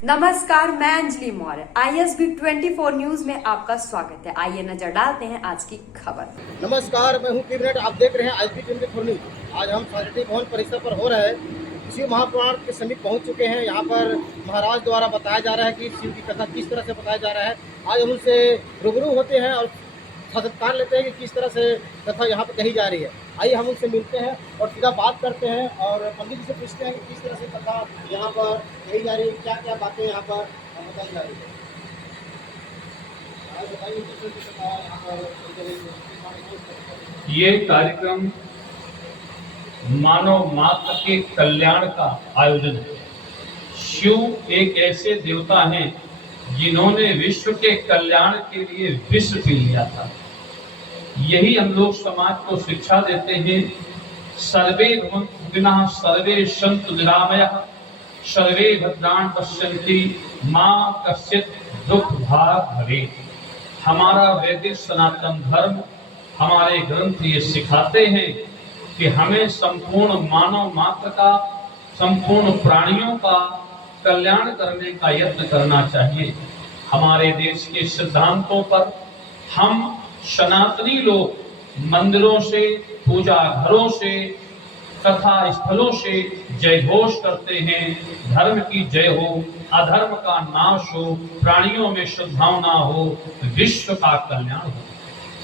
नमस्कार, मैं Anjali Maurya. ISB 24 news में आपका स्वागत है। आइए नजर डालते हैं आज की खबर। नमस्कार, मैं हूं किरणट। आप देख रहे हैं ISB 24 न्यूज। आज हम शांति भवन परिसर पर हो रहे हैं शिव महापुराण के समीप पहुंच चुके हैं। यहाँ पर महाराज द्वारा बताया जा रहा है कि शिव की कथा किस तरह से बताया जा रहा है। आज हम उनसे रूबरू होते हैं और साक्षात्कार लेते हैं कि किस तरह से कथा यहाँ पर कही जा रही है। आइए हम उनसे मिलते हैं और सीधा बात करते हैं और पंडित जी से पूछते हैं कि किस तरह से कथा यहाँ पर कही जा रही है, क्या क्या बातें यहाँ पर बताई जा रही है। ये कार्यक्रम मानव मात्र के कल्याण का आयोजन है। शिव एक ऐसे देवता हैं जिन्होंने विश्व के कल्याण के लिए विश्व पी लिया था। यही हम लोग समाज को शिक्षा देते हैं। सर्वे भवन्तु सुखिनः, सर्वे सन्तु निरामयाः, सर्वे भद्राणि पश्यन्ति, मां कश्चित् दुःख भाग् भवेत्। हमारा वैदिक सनातन धर्म, हमारे ग्रंथ ये सिखाते हैं कि हमें संपूर्ण मानव मात्र का, संपूर्ण प्राणियों का कल्याण करने का यत्न करना चाहिए। हमारे देश के सिद्धांतों पर हम सनातनी लोग मंदिरों से, पूजा घरों से, कथा स्थलों से जय घोष करते हैं। धर्म की जय हो, अधर्म का नाश हो, प्राणियों में सद्भावना हो, विश्व का कल्याण हो।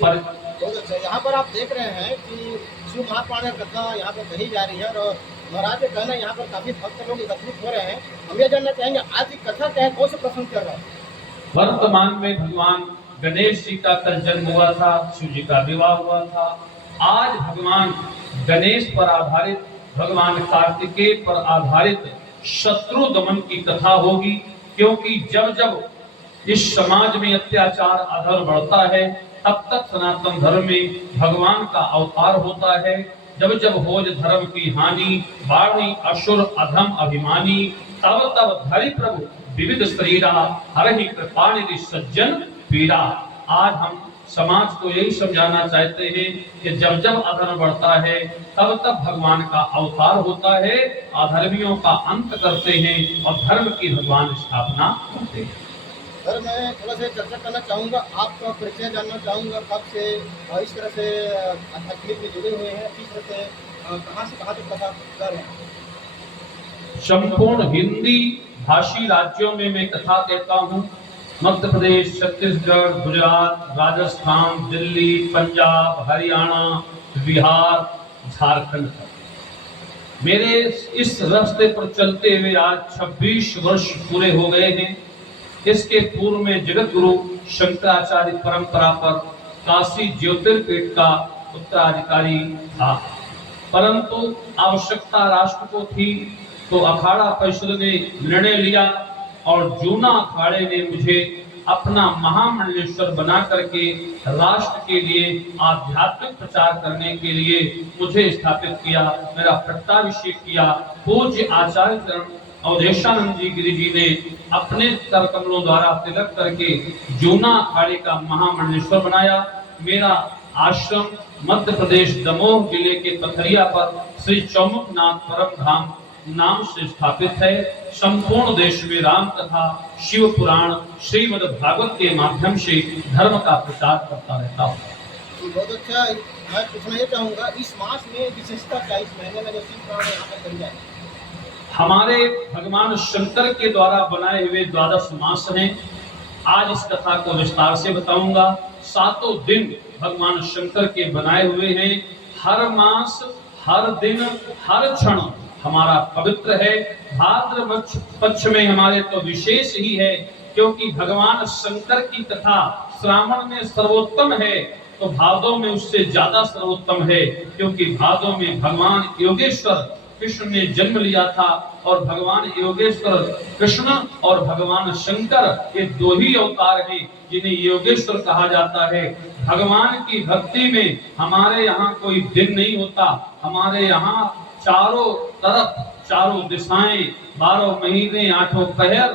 पर बहुत अच्छा। यहाँ पर आप देख रहे हैं कि शिव महापुराण कथा यहाँ पर कही जा रही है और महाराज के कहना यहाँ पर काफी भक्त लोग एकत्रित हो रहे हैं। हम ये जानना चाहेंगे आज की कथा क्या है, कौन से प्रसंग चल रहा है। वर्तमान में भगवान गणेश जी का कल जन्म हुआ था, शिव जी का विवाह हुआ था। आज भगवान गणेश पर आधारित, भगवान कार्तिकेय पर आधारित शत्रु दमन की कथा होगी। क्योंकि जब जब इस समाज में अत्याचार अधर्म बढ़ता है, तब तक सनातन धर्म में भगवान का अवतार होता है। जब जब होज धर्म की हानि, बाढ़ी असुर अधम अभिमानी, तब तब धरि प्रभु विविध शरीरा, हरहि कृपानिधि सज्जन पीड़ा। आज हम समाज को यही समझाना चाहते हैं कि जब जब अधर्म बढ़ता है, तब तब भगवान का अवतार होता है, अधर्मियों का अंत करते हैं और धर्म की भगवान स्थापना करते हैं। सर, मैं थोड़ा सा चर्चा करना चाहूँगा, आपका परिचय जानना चाहूँगा। कब से इस तरह से आध्यात्मिक में जुड़े हुए हैं, किस तरह से कहाँ से कहाँ तक कथा कर रहे हैं। संपूर्ण हिंदी भाषी राज्यों में मैं कथा देता हूँ। मध्य प्रदेश, छत्तीसगढ़, गुजरात, राजस्थान, दिल्ली, पंजाब, हरियाणा, बिहार, झारखंड तक मेरे इस रास्ते पर चलते हुए आज 26 वर्ष पूरे हो गए हैं। इसके पूर्व में जगत गुरु शंकराचार्य परंपरा पर काशी ज्योतिर्पीठ का उत्तराधिकारी था, परंतु आवश्यकता राष्ट्र को थी तो अखाड़ा परिषद ने निर्णय लिया और जूना अखाड़े ने मुझे अपना महामंडलेश्वर बना करके राष्ट्र के लिए आध्यात्मिक प्रचार करने के लिए मुझे स्थापित किया। मेरा पट्टाभिषेक किया। पूज्य आचार्य अवधेशानंद जी गिरि जी ने अपने कर कमलों द्वारा तिलक करके जूना अखाड़े का महामंडलेश्वर बनाया। मेरा आश्रम मध्य प्रदेश दमोह जिले के पथरिया पर श्री चौमुखनाथ परम धाम नाम से स्थापित है। संपूर्ण देश में राम कथा, शिव पुराण, श्रीमद् भागवत के माध्यम से धर्म का प्रचार करता रहता हूँ। बहुत अच्छा। मैं पूछना ये चाहूँगा, इस मास में विशेषता क्या, इस महीने में जो शिव पुराण यहाँ पर करी जाए। हमारे भगवान शंकर के द्वारा बनाए हुए 12 मास हैं। आज इस कथा को विस्तार से बताऊंगा। 7 दिन भगवान शंकर के बनाए हुए हैं। हर मास, हर दिन, हर क्षण हमारा पवित्र है। भाद्र पक्ष में हमारे तो विशेष ही है, क्योंकि भगवान शंकर की कथा श्रावण में सर्वोत्तम है तो भादों में उससे ज्यादा सर्वोत्तम है। क्योंकि भादों में भगवान योगेश्वर कृष्ण ने जन्म लिया था और भगवान योगेश्वर कृष्ण और भगवान शंकर ये 2 ही अवतार हैं जिन्हें योगेश्वर कहा जाता है। भगवान की भक्ति में हमारे यहाँ कोई दिन नहीं होता। हमारे यहाँ चारों तरफ, चारों दिशाएं, 12 महीने, 8 पहर,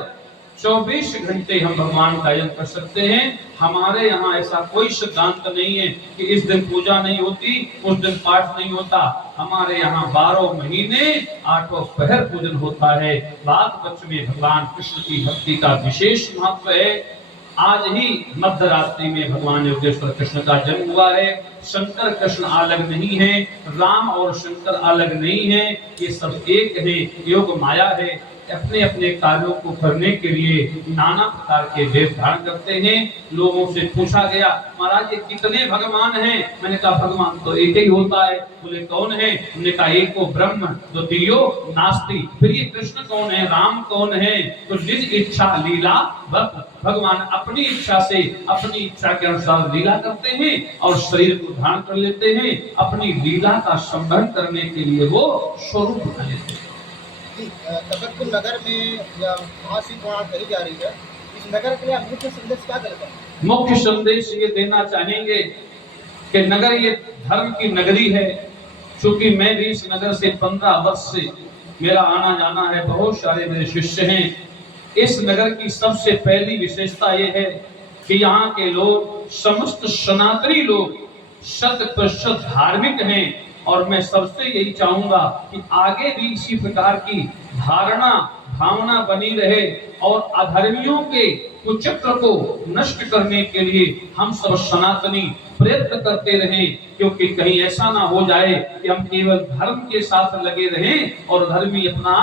24 घंटे हम भगवान का यज्ञ कर सकते हैं। हमारे यहाँ ऐसा कोई सिद्धांत नहीं है कि इस दिन पूजा नहीं होती, उस दिन पाठ नहीं होता। हमारे यहाँ 12 महीने 8 पहर पूजन होता है। बात पक्ष में भगवान कृष्ण की भक्ति का विशेष महत्व है। आज ही मध्य रात्रि में भगवान योगेश्वर कृष्ण का जन्म हुआ है। शंकर कृष्ण अलग नहीं है, राम और शंकर अलग नहीं है, ये सब एक है। योग माया है, अपने अपने कार्यों को करने के लिए नाना प्रकार के वेश धारण करते हैं। लोगों से पूछा गया, महाराज ये कितने भगवान हैं? मैंने कहा भगवान तो एक ही होता है। बोले कौन है? हमने कहा एक को ब्रह्म, द्वितीयो नास्ति। फिर ये कृष्ण कौन है, राम कौन है? तो निज इच्छा लीला वक्त, भगवान अपनी इच्छा से अपनी इच्छा के अनुसार लीला करते हैं और शरीर को धारण कर लेते हैं। अपनी लीला का संवहन करने के लिए वो स्वरूप बना लेते हैं। तबतपुर नगर में या महाशिव पुराण कही जा रही है, इस नगर के लिए आप मुख्य संदेश क्या देते हैं? मुख्य संदेश ये देना चाहेंगे कि नगर ये धर्म की नगरी है। क्योंकि मैं भी इस नगर से 15 वर्ष से मेरा आना जाना है, बहुत सारे मेरे शिष्य हैं। इस नगर की सबसे पहली विशेषता ये है कि यहाँ के लोग, समस्त सनातनी लोग 100% धार्मिक हैं। और मैं सबसे यही चाहूंगा कि आगे भी इसी प्रकार की धारणा भावना बनी रहे और अधर्मियों के कुचक्र को नष्ट करने के लिए हम सब सनातनी प्रयत्न करते रहें। क्योंकि कहीं ऐसा ना हो जाए कि हम केवल धर्म के साथ लगे रहें और धर्मी अपना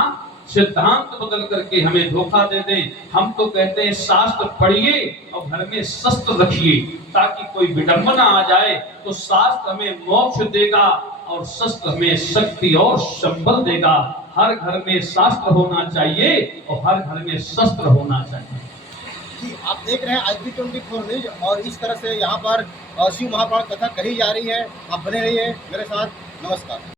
सिद्धांत बदल करके हमें धोखा दे दें। हम तो कहते हैं शास्त्र पढ़िए और घर में शस्त्र रखिए, ताकि कोई विडंबना आ जाए तो शास्त्र हमें मोक्ष देगा और शस्त्र हमें शक्ति और संबल देगा। हर घर में शास्त्र होना चाहिए और हर घर में शस्त्र होना चाहिए। जी, आप देख रहे हैं IB 24 न्यूज और इस तरह से यहाँ पर शिव महापुराण कथा कही जा रही है। आप बने रहिए मेरे साथ। नमस्कार।